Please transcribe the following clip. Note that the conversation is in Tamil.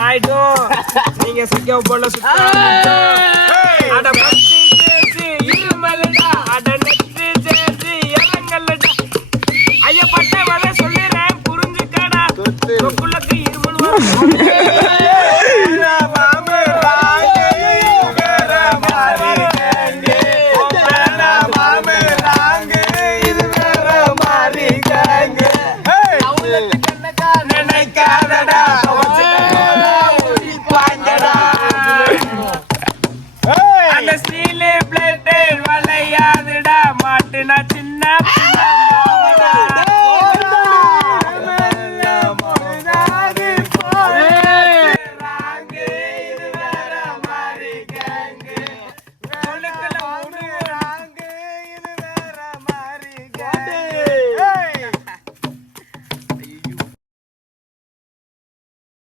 ஆயிட்டும். நீங்க சிக்க போல சுத்த அட பத்தி சேசி இருமலடா அட நெத்தி சேசி இறங்கலடா ஐயா பட்ட வர சொல்லிறேன் புரிஞ்சுக்கடா கொக்குலக்கு இருமல்